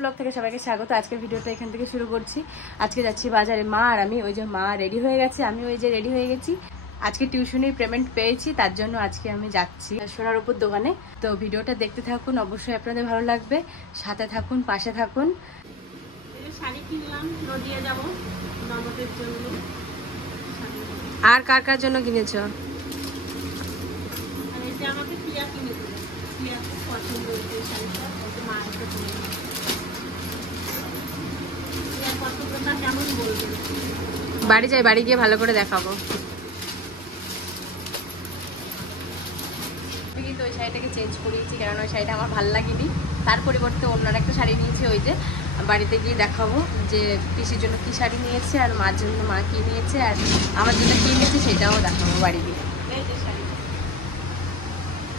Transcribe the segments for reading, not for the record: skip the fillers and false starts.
Blog থেকে সবাইকে স্বাগত। আজকের ভিডিওটা এখান থেকে শুরু করছি। আজকে যাচ্ছি বাজারে, মা আর আমি। ওই যে মা রেডি হয়ে গেছে, আমি ওই যে রেডি হয়ে গেছি। আজকে টিউশনের পেমেন্ট পেয়েছি, তার জন্য আজকে আমি যাচ্ছি সোনার উপর দোকানে। তো ভিডিওটা দেখতে থাকুন, অবশ্যই আপনাদের ভালো লাগবে। সাথে থাকুন, পাশে থাকুন। শাড়ি কিনলাম, নদিয়া যাব ননদের জন্য। আর কার কার জন্য কিনেছো? আর এটা আমাকে প্রিয়া কিনে দিল, প্রিয়া খুব পছন্দ হয়েছে শাড়িটা, ওকে মা একটা কিনে দিল। প্রিয়ার পছন্দটা কেমন বলবেন? বাড়ি যাই, বাড়ি গিয়ে ভালো করে দেখাবো। কিন্তু ওই শাড়িটাকে চেঞ্জ করিয়েছি, কারণ ওই শাড়িটা আমার ভালো লাগেনি। তার পরিবর্তে অন্য একটা শাড়ি নিয়েছি। ওই যে বাড়িতে গিয়ে দেখাবো যে পিসির জন্য কি শাড়ি নিয়েছে, আর মার জন্য মা কি নিয়েছে, আর আমার জন্য কি নিয়েছে সেটাও দেখাবো বাড়ি গিয়ে। এই যে শাড়ি,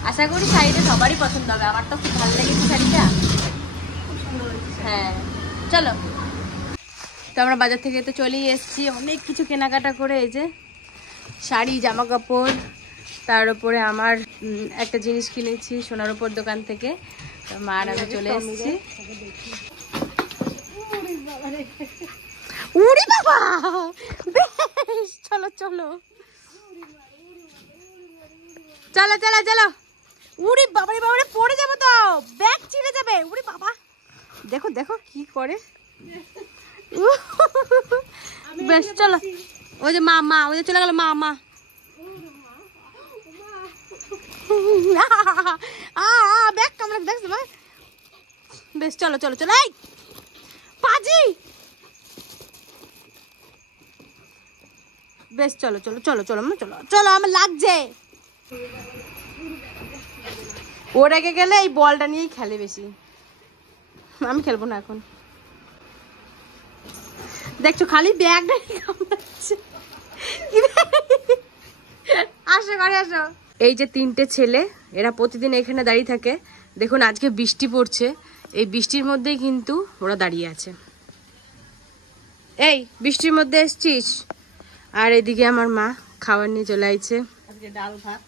আশা করি শাড়িটা সবারই পছন্দ হবে। আমার তো খুব ভালো লেগেছে শাড়িটা, খুব সুন্দর হয়েছে। হ্যাঁ চলো। তো আমরা বাজার থেকে তো চলেই এসেছি, অনেক কিছু কেনাকাটা করে। এই যে শাড়ি, জামা কাপড়, তার উপরে আমার একটা জিনিস কিনেছি সোনার উপর দোকান থেকে। তো মা আর আমি চলে এসেছি। উড়ি বাবা, বেশ চলো চলো চলো চলো চলো। উড়ি বাবারে বাবারে, পড়ে যাবো তো, ব্যাগ ছিঁড়ে যাবে। উড়ি বাবা, দেখো দেখো কি করে। বেশ চলো। ওই যে মা মা ওই যে চলে গেল মা মা। ব্যাগ কামড়ে দেখছো ভাই। বেশ চলো চলো চলো। এই পাজি, বেশ চলো চলো চলো চলো চলো চলো, আমার লাগছে। ওর আগে গেলে এই বলটা নিয়েই খেলে বেশি, আমি খেলবো না এখন। দেখছো খালি ব্যাগটা কামড়াচ্ছে। আসো ঘরে আসো। এই যে তিনটে ছেলে, এরা প্রতিদিন এখানে দাঁড়িয়ে থাকে। দেখুন আজকে বৃষ্টি পড়ছে, এই বৃষ্টির মধ্যেই কিন্তু ওরা দাঁড়িয়ে আছে। এই বৃষ্টির মধ্যে এসছিস। আর এদিকে আমার মা খাবার নিয়ে চলে আইছে। আজকে ডাল ভাত,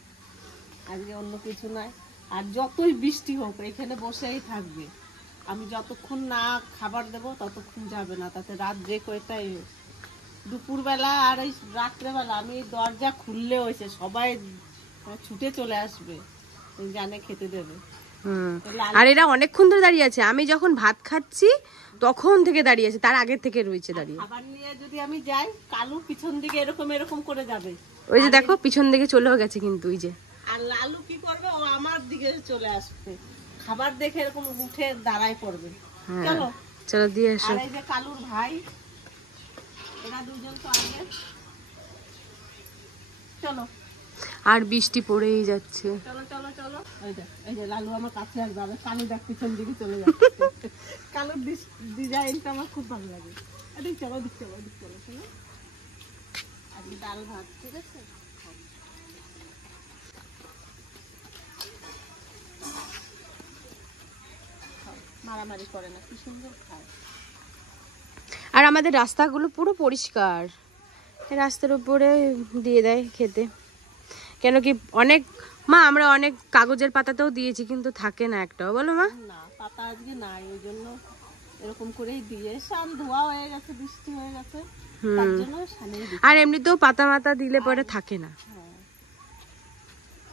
আজকে অন্য কিছু নয়। আর যতই বৃষ্টি হোক এখানে বসেই থাকবে। আমি যতক্ষণ না খাবার দেবো ততক্ষণ যাবে না, তাতে রাত যে কয়টাই হোক। দুপুরবেলা আর এই রাত্রেবেলা আমি দরজা খুললে হয়েছে, সবাই ছুটে চলে আসবে, জানে খেতে দেবে। আর এরা অনেকক্ষণ ধরে দাঁড়িয়ে আছে। আমি যখন ভাত খাচ্ছি তখন থেকে দাঁড়িয়ে আছে, তার আগের থেকে রয়েছে দাঁড়িয়ে। খাবার নিয়ে যদি আমি যাই, কালু পিছন দিকে এরকম এরকম করে যাবে। ওই যে দেখো পিছন দিকে চলেও গেছে কিন্তু। ওই যে আর লালু কি করবে, ও আমার দিকে চলে আসবে, খাবার দেখে এরকম উঠে দাঁড়ায় পড়বে। চলো চলো দিয়ে এসো। আর এই যে কালুর ভাই, এরা দুজন তো আগে। চলো। আর বৃষ্টি পড়েই যাচ্ছে। চলো চলো চলো। এই যে লালু আমার কাছে আর যাবে, কালু দেখ পিছন দিকে চলে যাচ্ছে। কালুর ডিজাইনটা আমার খুব ভালো লাগে। এদিক চলো, ওদিক চলো, ওদিক চলো। শোনো আজকে ডাল ভাত, ঠিক আছে? মারামারি করে না, কি সুন্দর খায়। আর আমাদের রাস্তাগুলো পুরো পরিষ্কার, রাস্তার উপরে দিয়ে দেয় খেতে। কেন কি অনেক মা, আমরা অনেক কাগজের পাতাতেও দিয়েছি কিন্তু থাকে না একটাও, বলো মা? না পাতা আজকে নাই, ওই জন্য এরকম করেই দিয়ে। সান ধোয়া হয়ে গেছে, বৃষ্টি হয়ে গেছে, তার জন্য সানেই দিই। আর এমনিতেও পাতা মাতা দিলে পরে থাকে না।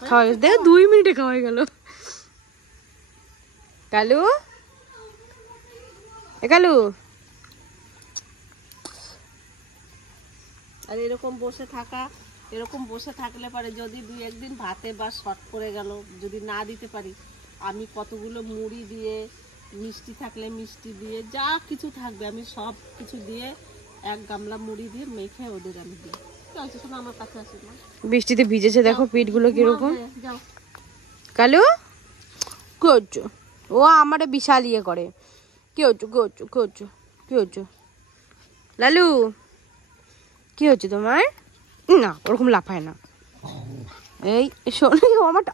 খাওয়া গেছে, দেখো 2 মিনিটে খাওয়া গেল। কালু এ কালু, আর এরকম বসে থাকা, এরকম বসে থাকলে পারে যদি 2-1 দিন ভাতে বা শর্ট করে গেল, যদি না দিতে পারি, আমি কতগুলো মুড়ি দিয়ে, মিষ্টি থাকলে মিষ্টি দিয়ে, যা কিছু থাকবে আমি সব কিছু দিয়ে, 1 গামলা মুড়ি দিয়ে মেখে ওদের আমি দিই। চলছে শোনো, আমার কাছে আসে না। বৃষ্টিতে ভিজেছে, দেখো পিঠগুলো কিরকম। যাও কালু কি হচ্ছে? ও আমারে বিশাল ইয়ে করে। কি হচ্ছে কি হচ্ছে কি হচ্ছে কি হচ্ছে? লালু কি হচ্ছে তোমার? না ওরকম লাফায় না। এই শোনো,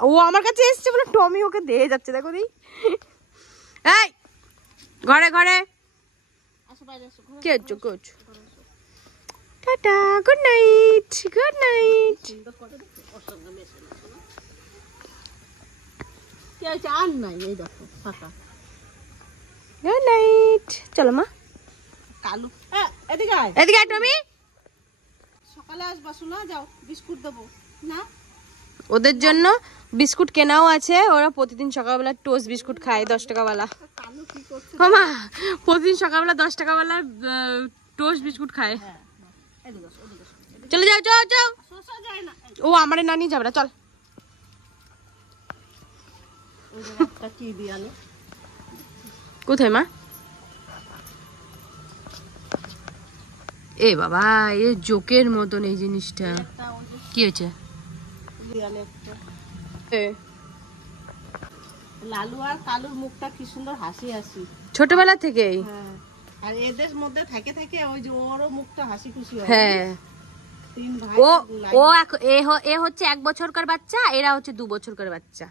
ও আমার কাছে এসছে বলে টমি ওকে দিয়ে যাচ্ছে, দেখো দিই। এই ঘরে ঘরে কি হচ্ছে কি হচ্ছে? Tata, good night, good night. কি হয়েছে? আর নাই, এই দেখো ফাঁকা। Good night. চলো মা। কালু এদিকে আয়, এদিকে আয় টমি। সকালে আসবা শোনা, যাও বিস্কুট দেবো না। ওদের জন্য বিস্কুট কেনাও আছে, ওরা প্রতিদিন সকালবেলা টোস্ট বিস্কুট খায় 10 টাকাওয়ালা। কালু কি করছে? মামা প্রতিদিন সকালবেলা 10 টাকাওয়ালা টোস্ট বিস্কুট খায়। চলে যাও যাও যাও। শোষা যায় না। ও আমারে না নিয়ে যাবে না, চল। ওই যে একটা কি দিয়ালো, কোথায় মা? এ বাবা, এ জোকের মতন এই জিনিসটা। একটা ওই যে কি হয়েছে? দিয়ালো একটা। লালু আর কালুর মুখটা কি সুন্দর হাসি হাসি ছোটবেলা থেকেই। হ্যাঁ, আর এদের মধ্যে থাকে থাকে ওই যে ওরও মুখটা হাসি খুশি হয়। হ্যাঁ, তিন ভাই ও লাইন। ও এ হচ্ছে 1 বছরকার বাচ্চা, এরা হচ্ছে 2 বছরকার বাচ্চা।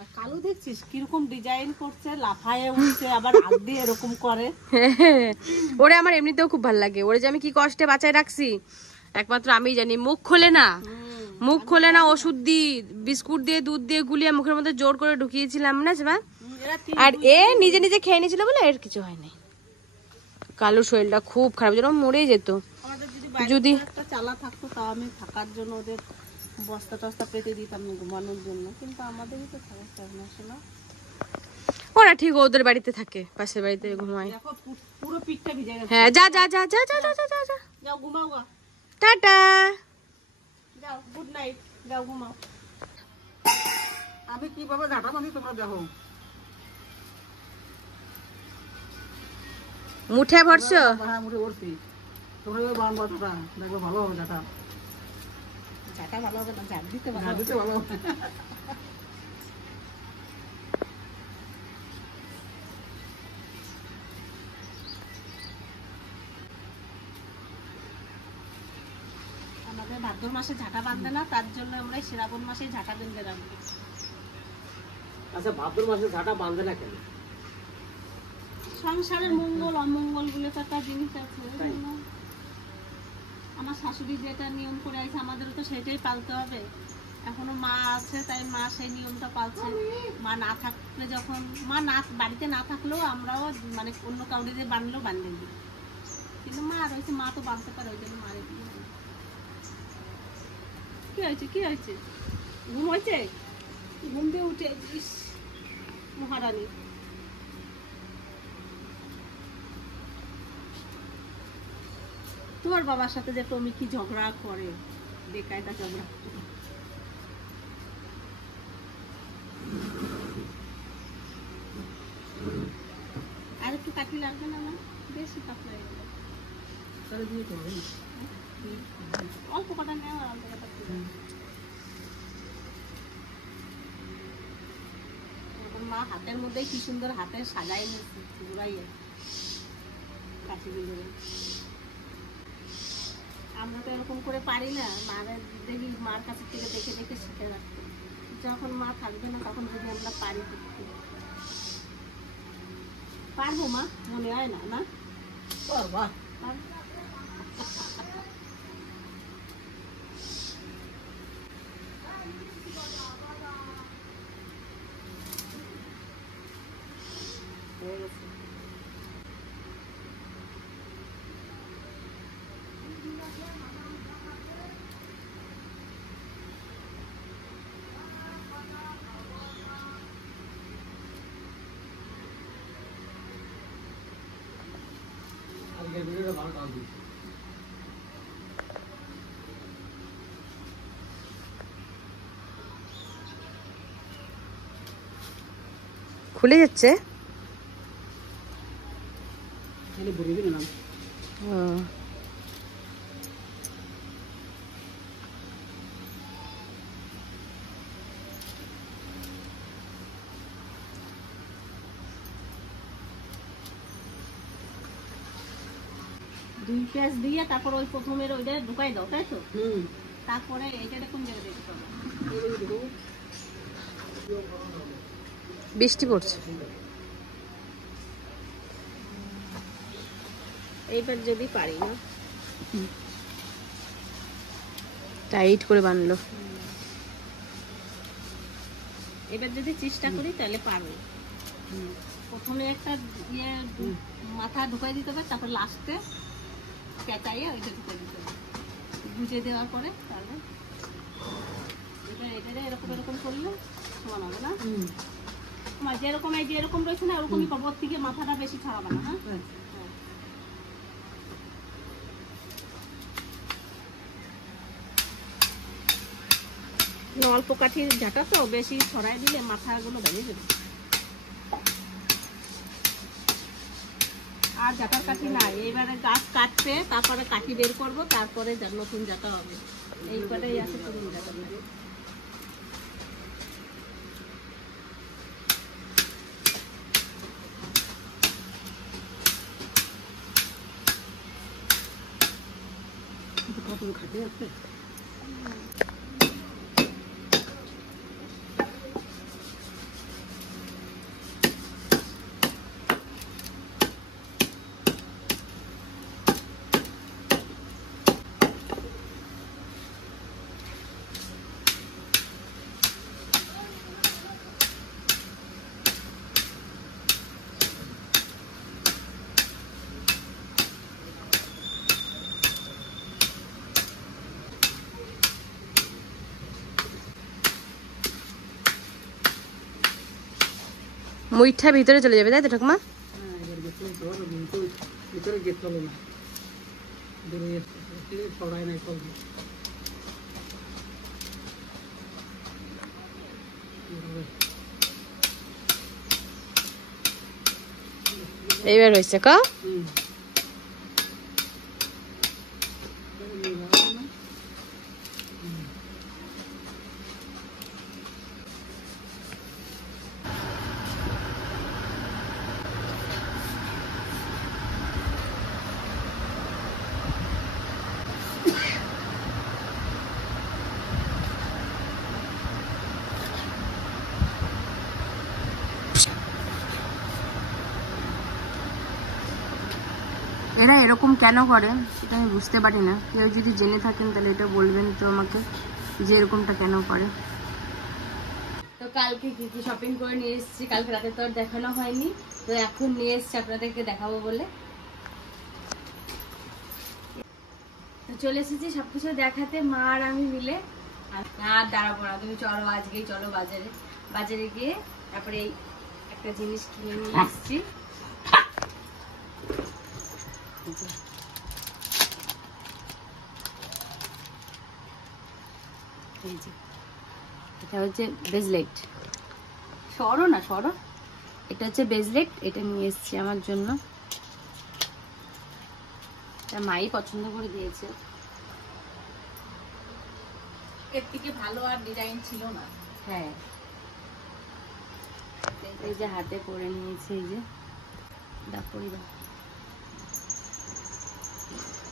আর কালু দেখছিস কিরকম ডিজাইন করছে, লাফায়ে উঠছে, আবার হাত দিয়ে এরকম করে। ওরে আমার এমনিতেও খুব ভালো লাগে, ওরে যে আমি কি কষ্টে বাঁচায় রাখছি একমাত্র আমি জানি। মুখ খোলে না, মুখ খোলে না, ওষুধ দিই, বিস্কুট দিয়ে দুধ দিয়ে গুলিয়ে মুখের মধ্যে জোর করে ঢুকিয়েছিলাম না মা। এরা আর এ নিজে নিজে খেয়ে নিয়েছিল বলে এর কিছু হয়নি। কালুর শরীরটা খুব খারাপ, যেন মরে যেত আমাদের যদি যদি একটা চালা থাকতো, তাও আমি থাকার জন্য ওদের বস্তা টস্তা পেতে দিতাম ঘুমানোর জন্য, কিন্তু আমাদেরই তো সমস্যা না শোনা। ওরা ঠিক ওদের বাড়িতে থাকে, পাশের বাড়িতে ঘুমায়। দেখো পুরো পিঠটা ভিজে গেছে। হ্যাঁ, যা যা যা যা যা যা যা যা। যাও ঘুমাও গা, টাটা। যাও, গুড নাইট, যাও ঘুমাও। আমি কিভাবে ঝাঁটা বাঁধি তোমরা দেখো। মুঠে ভরছো? হ্যাঁ মুঠে করছি, তোমরা এবার বান বাঁধাটা দেখবে ভালো হবে ঝাঁটা। ঝাঁটা ভালো হবে না, ঝাঁট দিতে ভালো হ্যাঁ, হবে। দিতে ভালো হবে। আমাদের ভাদ্র মাসে ঝাঁটা বাঁধবে না, তার জন্য আমরা শ্রাবণ মাসে ঝাঁটা বেঁধে রাখবো। আচ্ছা, ভাদ্র মাসে ঝাঁটা বাঁধে না কেন? সংসারের মঙ্গল অমঙ্গল বলে তো একটা জিনিস আছে। আমার শাশুড়ি যেটা নিয়ম করে আছে, আমাদেরও তো সেটাই পালতে হবে। এখনো মা আছে, তাই মা সেই নিয়মটা পালছে। মা না থাকলে, যখন মা না বাড়িতে না থাকলেও আমরাও মানে অন্য কাউরে দিয়ে বানলেও বানিয়ে দিই, কিন্তু মা রয়েছে, মা তো বাঁধতে পারে, ওই জন্য মারে দিই। কি হয়েছে, কি হয়েছে? ঘুম হয়েছে? ঘুম দিয়ে উঠে ইস, মহারানী। তোর বাবার সাথে যে তুমি কি ঝগড়া করে, বেকায়দা ঝগড়া। আর একটু কাটি লাগবে না, আমার বেশি পাতলা হয়ে গেল। তাহলে দিয়ে করবে। অল্প কটা নেওয়া, অল্প কটা দিলাম। এখন মা হাতের মধ্যে কি সুন্দর হাতে সাজাই নিচ্ছে, ঘুরাইয়ে কাশি দিয়ে। আমরা তো এরকম করে পারি না, মারা দেখি মার কাছে থেকে দেখে দেখে শিখে রাখতে। যখন মা থাকবে না, তখন যদি আমরা পারি করতে পারবো, মা মনে হয় না, না পারবা? পারবো। হয়ে গেছে। আজকের ভিডিওটা ভালো কাজ দিচ্ছি। খুলে যাচ্ছে। তাহলে ভরিয়ে দিলাম। দুই পেঁয়াজ দিয়ে তারপর ওই প্রথমের ওইটা ঢুকাই দাও, তাই তো? হুম, তারপরে এইটা কোন জায়গায় দেখতে পাবো? বৃষ্টি পড়ছে। এইবার যদি পারি না, টাইট করে বানলো। এবার যদি চেষ্টা করি তাহলে পারবো। প্রথমে একটা ইয়ে মাথা ঢুকাই দিতে হবে, তারপর লাস্টে পেঁচাইয়ে ওইটা ঢুকাই দিতে হবে। গুঁজে দেওয়ার পরে তাহলে এটা এরকম এরকম করলে সমান হবে না। তোমার যেরকম এই যে এরকম রয়েছে না, ওরকমই করবো, ওর থেকে মাথাটা বেশি ছাড়াবে না। হ্যাঁ, অল্প কাঠির ঝাঁটা তো, বেশি ছড়াই দিলে মাথাগুলো ভেঙে যাবে। আর ঝাঁটার কাঠি নাই, এইবারে গাছ কাটতে তারপরে কাঠি বের করবো, তারপরে নতুন ঝাঁটা হবে। এইবারেই আছে পুরনো ঝাঁটা। কত খাটে আছে। মুইঠা ভিতরে চলে যাবে, তাই তো ঠাকুমা? ভিতরে গেট চলে না, দূরে ছড়াই নাই চলবে। এইবার হয়েছে কা? এরা এরকম কেন করে সেটা আমি বুঝতে পারি না। কেউ যদি জেনে থাকেন তাহলে এটা বলবেন তো আমাকে, যে এরকমটা কেন করে। তো কালকে কি কি শপিং করে নিয়ে এসেছি, কালকে রাতে তো আর দেখানো হয়নি, তো এখন নিয়ে এসেছি আপনাদেরকে দেখাবো বলে। তো চলে এসেছি সবকিছু দেখাতে, মা আর আমি মিলে। আর দাঁড়াবো না, তুমি চলো, আজকেই চলো বাজারে। বাজারে গিয়ে তারপরে এই একটা জিনিস কিনে নিয়ে এসেছি। এটা হচ্ছে ব্রেসলেট, সরো না সরো, এটা হচ্ছে ব্রেসলেট, এটা নিয়ে এসেছি আমার জন্য। এটা মাই পছন্দ করে দিয়েছে। এর থেকে ভালো আর ডিজাইন ছিল না। হ্যাঁ, এই যে হাতে পরে নিয়েছি, এই যে পরি দাও।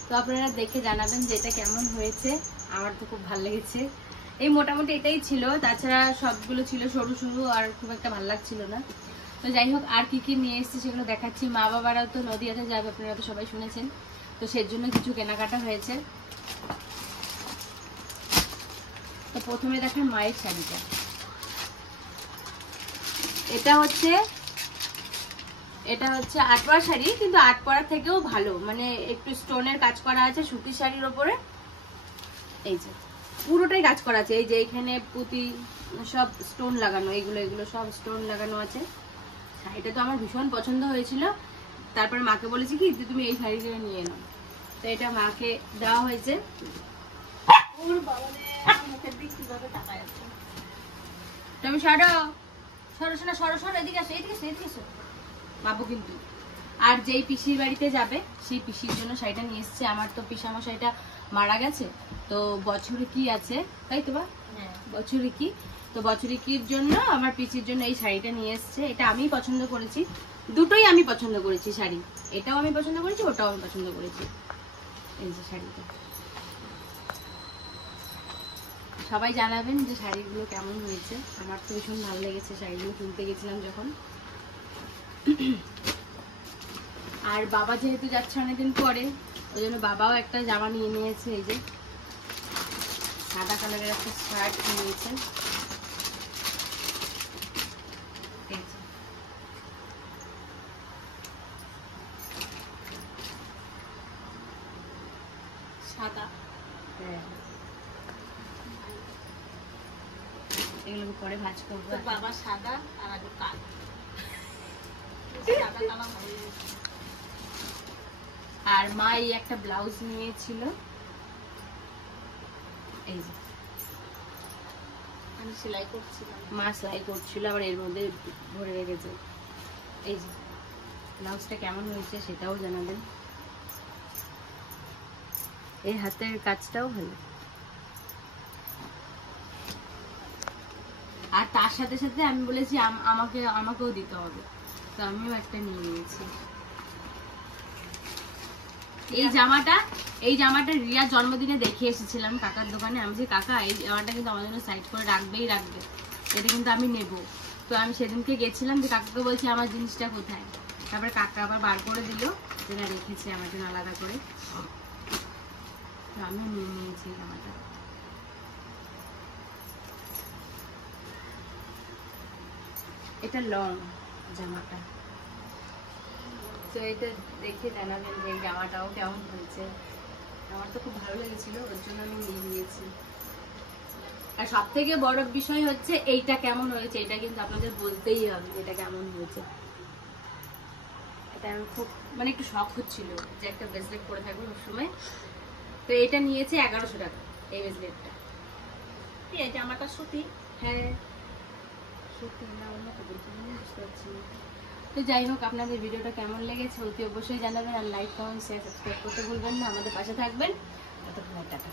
তো আপনারা দেখে জানাবেন যে এটা কেমন হয়েছে। আমার তো খুব ভালো লেগেছে। এই মোটামুটি এটাই ছিল, তাছাড়া সবগুলো ছিল সরু সরু, আর খুব একটা ভালো লাগছিল না। তো যাই হোক, আর কি কি নিয়ে এসেছি সেগুলো দেখাচ্ছি। মা বাবারাও তো নদীয়াতে যাবে, আপনারা তো সবাই শুনেছেন, তো সের জন্য কিছু কেনাকাটা হয়েছে। তো প্রথমে দেখেন মায়ের শাড়িটা, এটা হচ্ছে আটপরা শাড়ি, কিন্তু আটপরা থেকেও ভালো, মানে একটু স্টোনের কাজ করা আছে সুতির শাড়ির ওপরে। এই যে পুরোটাই কাজ করা আছে, এই যে এখানে পুঁতি সব স্টোন লাগানো, এগুলো সব স্টোন লাগানো আছে। শাড়িটা তো আমার ভীষণ পছন্দ হয়েছিল, তারপরে মাকে বলেছি কি যে তুমি এই শাড়িটা নিয়ে নাও, তো এটা মাকে দেওয়া হয়েছে। তুমি সরো সরো শোনা, সরো সরো, এদিকে আসো, এদিকে আসো, এদিকে আসো বাবু। কিন্তু আর যেই পিসির বাড়িতে যাবে সেই পিসির জন্য শাড়িটা নিয়ে এসছে। আমার তো পিসামশাইটা মারা গেছে, তো বছরে কি আছে, তাই তো বা বছরে কি, তো বছরে কির জন্য আমার পিসির জন্য এই শাড়িটা নিয়ে এসছে। এটা আমি পছন্দ করেছি, দুটোই আমি পছন্দ করেছি শাড়ি, এটাও আমি পছন্দ করেছি, ওটাও আমি পছন্দ করেছি। এই যে শাড়িটা, সবাই জানাবেন যে শাড়িগুলো কেমন হয়েছে। আমার তো ভীষণ ভালো লেগেছে শাড়িগুলো, কিনতে গেছিলাম যখন। আর বাবা যেহেতু যাচ্ছে অনেকদিন পরে, ওই জন্য বাবাও একটা জামা নিয়ে নিয়েছে। এই যে সাদা কালারের একটা শার্ট নিয়েছে। সাদা। হ্যাঁ, এগুলোকে পরে ভাজ করবো। তোর বাবা সাদা আর আমি কালো। সাদা কালো ভালো লাগে। আর মা এই একটা ব্লাউজ নিয়েছিল, এই যে আমি সেলাই করছিলাম। মা সেলাই করছিল, আবার এর মধ্যে ভরে রেখেছে। এই যে ব্লাউজটা কেমন হয়েছে সেটাও জানাবেন। এই হাতের কাজটাও ভালো। আর তার সাথে সাথে আমি বলেছি আমাকেও দিতে হবে, তো আমিও একটা নিয়ে নিয়েছি। এই জামাটা রিয়ার জন্মদিনে দেখে এসেছিলাম কাকার দোকানে। আমি যে কাকা এই জামাটা কিন্তু আমার জন্য সাইড করে রাখবে, এটা কিন্তু আমি নেব। তো আমি সেদিনকে গেছিলাম, যে কাকাকে বলছি আমার জিনিসটা কোথায়, তারপরে কাকা আবার বার করে দিল, যেটা রেখেছে আমার জন্য আলাদা করে। তো আমিও নিয়ে নিয়েছি জামাটা। এটা লং জামাটা, তো এটা দেখে জানাবেন যে জামাটাও কেমন হয়েছে। আমার তো খুব ভালো লেগেছিল, ওর জন্য আমি নিয়ে নিয়েছি। আর সব থেকে বড় বিষয় হচ্ছে এইটা কেমন হয়েছে, এটা কিন্তু আপনাদের বলতেই হবে এটা কেমন হয়েছে। এটা আমি খুব মানে একটু শখ হচ্ছিল যে একটা ব্রেসলেট পরে থাকবো সবসময়। তো এটা নিয়েছে 1100 টাকা এই ব্রেসলেটটা। এই জামাটা সুতি। হ্যাঁ, সত্যি না অন্য কাপড় বুঝতে পারছি না। তো যাই হোক, আপনাদের ভিডিওটা কেমন লেগেছে অতি অবশ্যই জানাবেন। আর লাইক, কমেন্ট, শেয়ার, সাবস্ক্রাইব করতে ভুলবেন না। আমাদের পাশে থাকবেন। ততক্ষণ টাটা।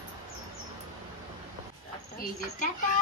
এই যে টাটা।